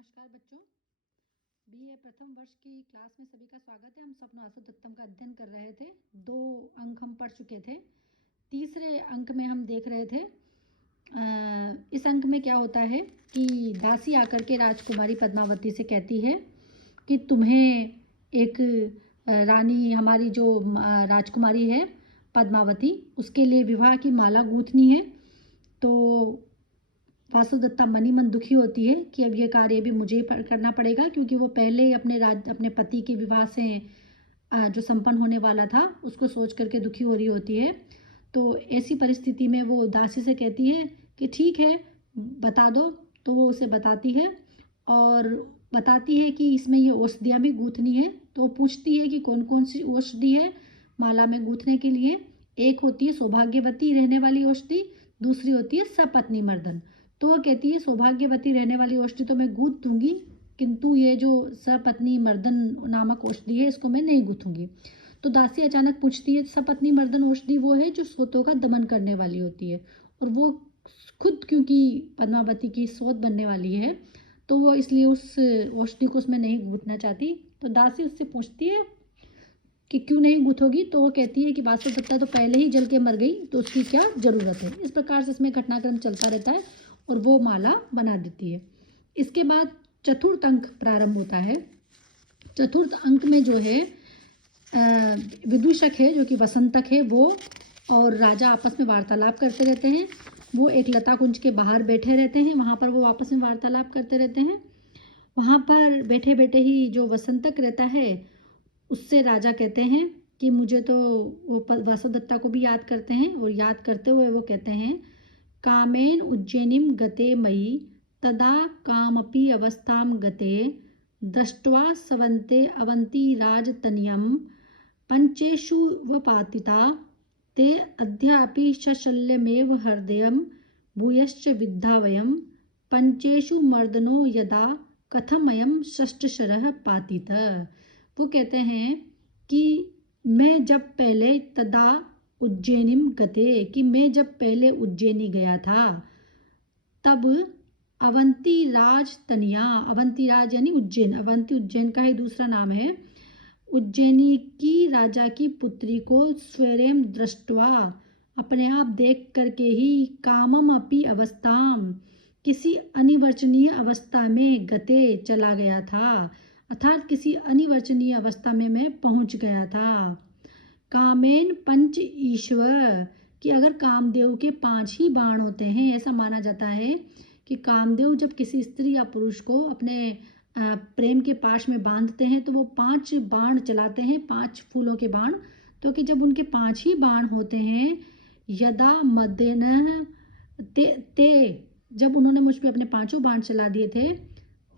नमस्कार बच्चों, बीए प्रथम वर्ष की क्लास में सभी का स्वागत है। हम स्वप्न वासुदेवतम का अध्ययन कर रहे थे। 2 अंक हम पढ़ चुके थे। तीसरे अंक में हम देख रहे थे इस अंक में क्या होता है कि दासी आकर के राजकुमारी पद्मावती से कहती है कि तुम्हें एक रानी, हमारी जो राजकुमारी है पद्मावती, उसके लिए विवाह की माला गूंथनी है। तो वासुदत्ता मनी मन दुखी होती है कि अब ये कार्य भी मुझे करना पड़ेगा, क्योंकि वो पहले ही अपने पति के विवाह से जो संपन्न होने वाला था उसको सोच करके दुखी हो रही होती है। तो ऐसी परिस्थिति में वो दासी से कहती है कि ठीक है, बता दो। तो वो उसे बताती है और बताती है कि इसमें ये औषधियाँ भी गूंथनी है। तो पूछती है कि कौन कौन सी औषधि है माला में गूंथने के लिए। एक होती है सौभाग्यवती रहने वाली औषधि, दूसरी होती है सपत्नी मर्दन। तो वो कहती है सौभाग्यवती रहने वाली औषधि तो मैं गूंथ दूंगी, किंतु ये जो सपत्नी मर्दन नामक औषधि है इसको मैं नहीं गूंथूंगी। तो दासी अचानक पूछती है, सपत्नी मर्दन औषधि वो है जो सोतों का दमन करने वाली होती है, और वो खुद क्योंकि पद्मावती की सोत बनने वाली है तो वो इसलिए उस औषधि को उसमें नहीं गूंथना चाहती। तो दासी उससे पूछती है कि क्यों नहीं गूंथोगी। तो वो कहती है कि वासुदत्ता तो पहले ही जल के मर गई, तो उसकी क्या ज़रूरत है। इस प्रकार से इसमें घटनाक्रम चलता रहता है और वो माला बना देती है। इसके बाद चतुर्थ अंक प्रारंभ होता है। चतुर्थ अंक में जो है विदूषक है जो कि वसंतक है, वो और राजा आपस में वार्तालाप करते रहते हैं। वो एक लता कुंज के बाहर बैठे रहते हैं, वहाँ पर वो आपस में वार्तालाप करते रहते हैं। वहाँ पर बैठे बैठे ही जो वसंतक रहता है उससे राजा कहते हैं कि मुझे तो वो वासुदत्ता को भी याद करते हैं, और याद करते हुए वो कहते हैं, कामेन उज्जैनिम गते मयि तदा कामपि अवस्थां गते दृष्ट्वा सवन्ते अवन्ती राजतनयं पंचेषु वपातिता ते अद्यापि शशल्यमेव हृदयं भूयश्च विद्धा वयं पंचेषु मर्दनो यदा कथमयं षष्ठशरः पातित। वो कहते हैं कि मैं जब पहले तदा उज्जैनिम गते, कि मैं जब पहले उज्जैनी गया था तब अवंती राज तनिया, अवंती राज यानी उज्जैन, अवंती उज्जैन का ही दूसरा नाम है, उज्जैनी की राजा की पुत्री को स्वयं दृष्टवा, अपने आप देख करके ही, कामम अपि अवस्थाम, किसी अनिवर्चनीय अवस्था में गते चला गया था, अर्थात किसी अनिवर्चनीय अवस्था में मैं पहुंच गया था। कामेन पंच ईश्वर, कि अगर कामदेव के 5 ही बाण होते हैं, ऐसा माना जाता है कि कामदेव जब किसी स्त्री या पुरुष को अपने प्रेम के पाश में बांधते हैं तो वो 5 बाण चलाते हैं, 5 फूलों के बाण। तो कि जब उनके 5 ही बाण होते हैं, यदा मदेन ते जब उन्होंने मुझ पे अपने 5 बाण चला दिए थे,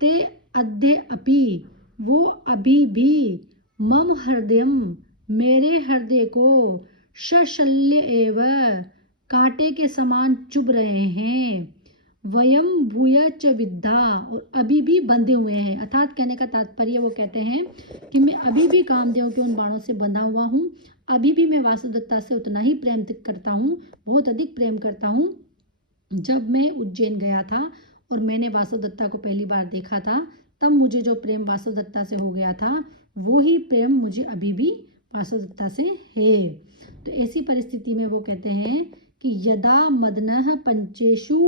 ते अद्य अपि, वो अभी भी, मम हृदयम, मेरे हृदय को, शशल्य एव, कांटे के समान चुभ रहे हैं, वयम भूय च विद्धा, और अभी भी बंधे हुए हैं। अर्थात कहने का तात्पर्य वो कहते हैं कि मैं अभी भी कामदेव के उन बाणों से बंधा हुआ हूँ, अभी भी मैं वासुदत्ता से उतना ही प्रेम करता हूँ, बहुत अधिक प्रेम करता हूँ। जब मैं उज्जैन गया था और मैंने वासुदत्ता को पहली बार देखा था, तब मुझे जो प्रेम वासुदत्ता से हो गया था वो ही प्रेम मुझे अभी भी वासुदत्ता से है। तो ऐसी परिस्थिति में वो कहते हैं कि यदा मदनः पंचेषु,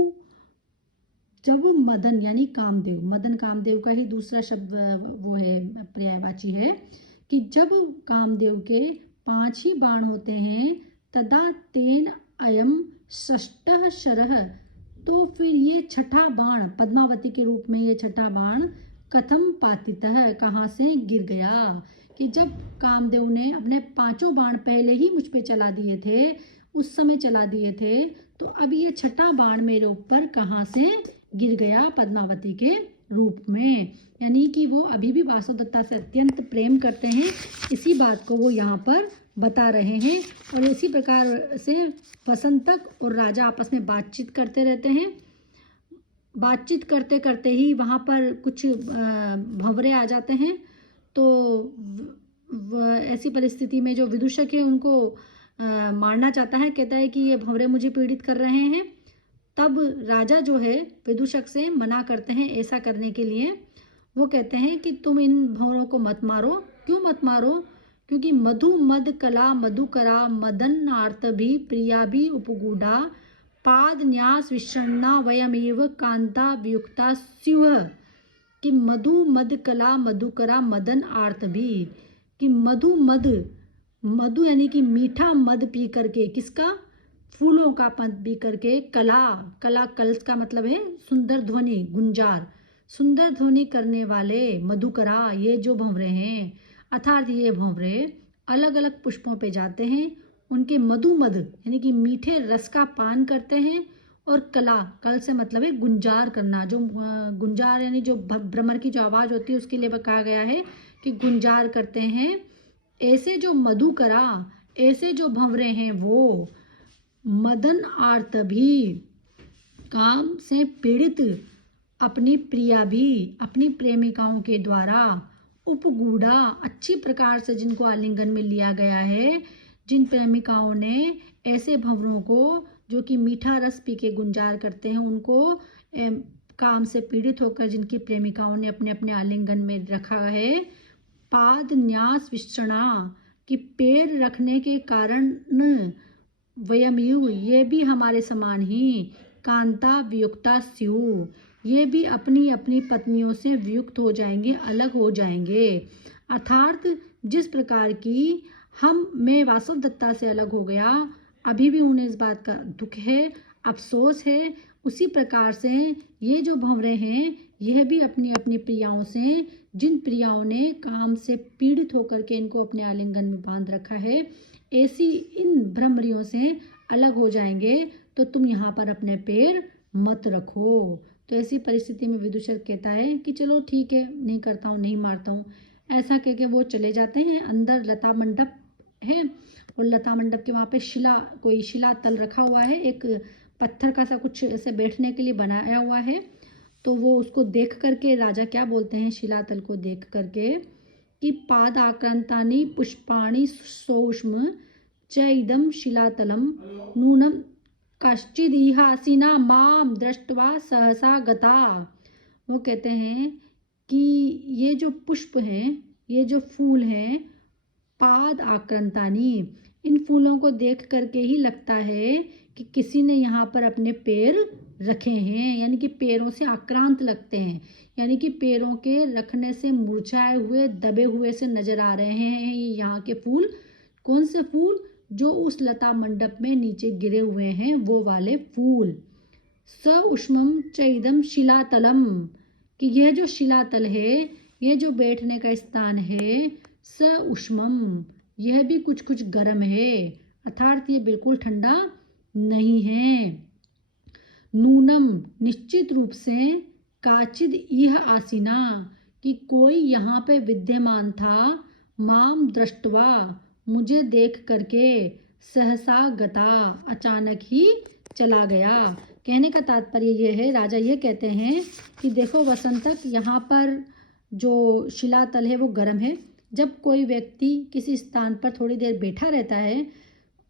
जब मदन यानी कामदेव, मदन कामदेव का ही दूसरा शब्द वो है, पर्यायवाची है, कि जब कामदेव के 5 ही बाण होते हैं, तदा तेन अयम षष्ठः शरः, तो फिर ये छठा बाण पद्मावती के रूप में, ये छठा बाण कथम पातितः, कहाँ से गिर गया। कि जब कामदेव ने अपने 5 बाण पहले ही मुझ पे चला दिए थे, उस समय चला दिए थे, तो अब ये छठा बाण मेरे ऊपर कहाँ से गिर गया, पद्मावती के रूप में। यानी कि वो अभी भी वासुदत्ता से अत्यंत प्रेम करते हैं, इसी बात को वो यहाँ पर बता रहे हैं। और इसी प्रकार से वसंतक और राजा आपस में बातचीत करते रहते हैं। बातचीत करते करते ही वहाँ पर कुछ भंवरे आ जाते हैं। तो ऐसी परिस्थिति में जो विदूषक है उनको मारना चाहता है, कहता है कि ये भंवरे मुझे पीड़ित कर रहे हैं। तब राजा जो है विदूषक से मना करते हैं ऐसा करने के लिए। वो कहते हैं कि तुम इन भंवरों को मत मारो। क्यों मत मारो? क्योंकि मधु मद कला मधुकरा मदन आर्तभी प्रिया भी उपगूढ़ा पाद न्यास विषण्णा वयमेव कांता वियुक्ता स्युः। कि मधु मद कला मधुकरा मदन आर्तभी, कि मधु मद, मधु यानी कि मीठा मद पी करके, किसका? फूलों का मद पी करके, कला, कला कल्स का मतलब है सुंदर ध्वनि, गुंजार, सुंदर ध्वनि करने वाले मधुकरा, ये जो भंवरे हैं, अर्थात ये भंवरे अलग अलग पुष्पों पे जाते हैं, उनके मधु मद यानी कि मीठे रस का पान करते हैं, और कला, कल से मतलब है गुंजार करना, जो गुंजार यानी जो भ्रमर की जो आवाज़ होती है उसके लिए कहा गया है कि गुंजार करते हैं। ऐसे जो मधुकरा, ऐसे जो भंवरे हैं वो मदन आर्तभी, काम से पीड़ित अपनी प्रिया भी, अपनी प्रेमिकाओं के द्वारा, उपगूढ़ा, अच्छी प्रकार से जिनको आलिंगन में लिया गया है, जिन प्रेमिकाओं ने ऐसे भंवरों को जो कि मीठा रस पी के गुंजार करते हैं, उनको काम से पीड़ित होकर जिनकी प्रेमिकाओं ने अपने अपने आलिंगन में रखा है, पाद न्यास विषणा, कि पैर रखने के कारण वयमयु, ये भी हमारे समान ही, कांता वियुक्ता स्यु, ये भी अपनी अपनी पत्नियों से वियुक्त हो जाएंगे, अलग हो जाएंगे। अर्थात जिस प्रकार की मैं वासव दत्ता से अलग हो गया, अभी भी उन्हें इस बात का दुख है, अफसोस है, उसी प्रकार से ये जो भंवरे हैं यह भी अपनी अपनी प्रियाओं से, जिन प्रियाओं ने काम से पीड़ित होकर के इनको अपने आलिंगन में बांध रखा है, ऐसी इन भ्रमरियों से अलग हो जाएंगे, तो तुम यहाँ पर अपने पैर मत रखो। तो ऐसी परिस्थिति में विदूषक कहता है कि चलो ठीक है, नहीं करता हूँ, नहीं मारता हूँ। ऐसा कह के वो चले जाते हैं। अंदर लता मंडप है और लता मंडप के वहाँ पे कोई शिला तल रखा हुआ है, एक पत्थर का सा कुछ ऐसे बैठने के लिए बनाया हुआ है। तो वो उसको देख करके राजा क्या बोलते हैं, शिलातल को देख करके, कि पाद आक्रांतानि पुष्पाणि सूक्ष्म च इदं शिलातलम नूनम काश्चिदिहासिना माम दृष्ट्वा सहसा गता। वो कहते हैं कि ये जो पुष्प हैं, ये जो फूल हैं, पाद आक्रांतानि, इन फूलों को देख करके ही लगता है कि किसी ने यहाँ पर अपने पैर रखे हैं, यानी कि पैरों से आक्रांत लगते हैं, यानी कि पैरों के रखने से मुरझाए हुए, दबे हुए से नजर आ रहे हैं ये यहाँ के फूल। कौन से फूल? जो उस लता मंडप में नीचे गिरे हुए हैं, वो वाले फूल। स उष्मम चैदम शिलातलम, कि यह जो शिलातल है, ये जो बैठने का स्थान है, स उष्मम, यह भी कुछ कुछ गर्म है, अर्थात ये बिल्कुल ठंडा नहीं है। नूनम, निश्चित रूप से, काचिद यह आसीना, कि कोई यहाँ पे विद्यमान था, माम दृष्टवा, मुझे देख करके, सहसा गता, अचानक ही चला गया। कहने का तात्पर्य यह है, राजा ये कहते हैं कि देखो वसंतक, यहाँ पर जो शिलातल है वो गर्म है। जब कोई व्यक्ति किसी स्थान पर थोड़ी देर बैठा रहता है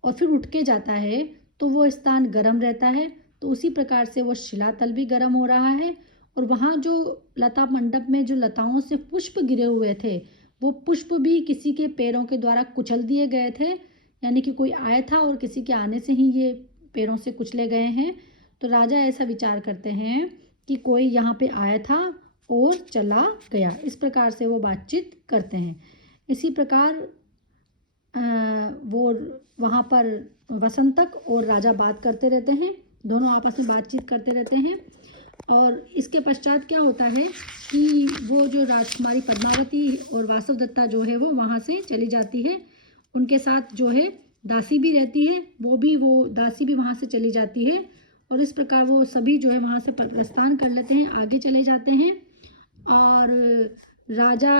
और फिर उठ के जाता है तो वो स्थान गर्म रहता है, तो उसी प्रकार से वो शिलातल भी गर्म हो रहा है। और वहाँ जो लता मंडप में जो लताओं से पुष्प गिरे हुए थे, वो पुष्प भी किसी के पैरों के द्वारा कुचल दिए गए थे, यानी कि कोई आया था और किसी के आने से ही ये पैरों से कुचले गए हैं। तो राजा ऐसा विचार करते हैं कि कोई यहाँ पे आया था और चला गया, इस प्रकार से वो बातचीत करते हैं। इसी प्रकार वो वहाँ पर वसंतक और राजा बात करते रहते हैं, दोनों आपस में बातचीत करते रहते हैं। और इसके पश्चात क्या होता है कि वो जो राजकुमारी पद्मावती और वासव दत्ता जो है वो वहाँ से चली जाती है, उनके साथ जो है दासी भी रहती है, वो दासी भी वहाँ से चली जाती है। और इस प्रकार वो सभी जो है वहाँ से प्रस्थान कर लेते हैं, आगे चले जाते हैं। और राजा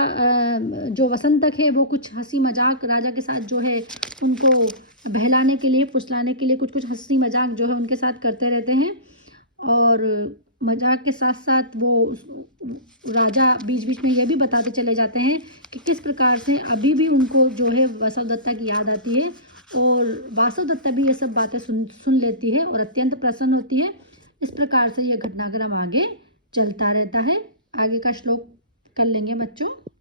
जो वसंतक है वो कुछ हंसी मजाक राजा के साथ जो है उनको बहलाने के लिए, फुसलाने के लिए कुछ कुछ हंसी मजाक जो है उनके साथ करते रहते हैं। और मजाक के साथ साथ वो राजा बीच बीच में ये भी बताते चले जाते हैं कि किस प्रकार से अभी भी उनको जो है वासव दत्ता की याद आती है। और वासव दत्ता भी ये सब बातें सुन लेती है और अत्यंत प्रसन्न होती है। इस प्रकार से यह घटनाक्रम आगे चलता रहता है। आगे का श्लोक कर लेंगे बच्चों।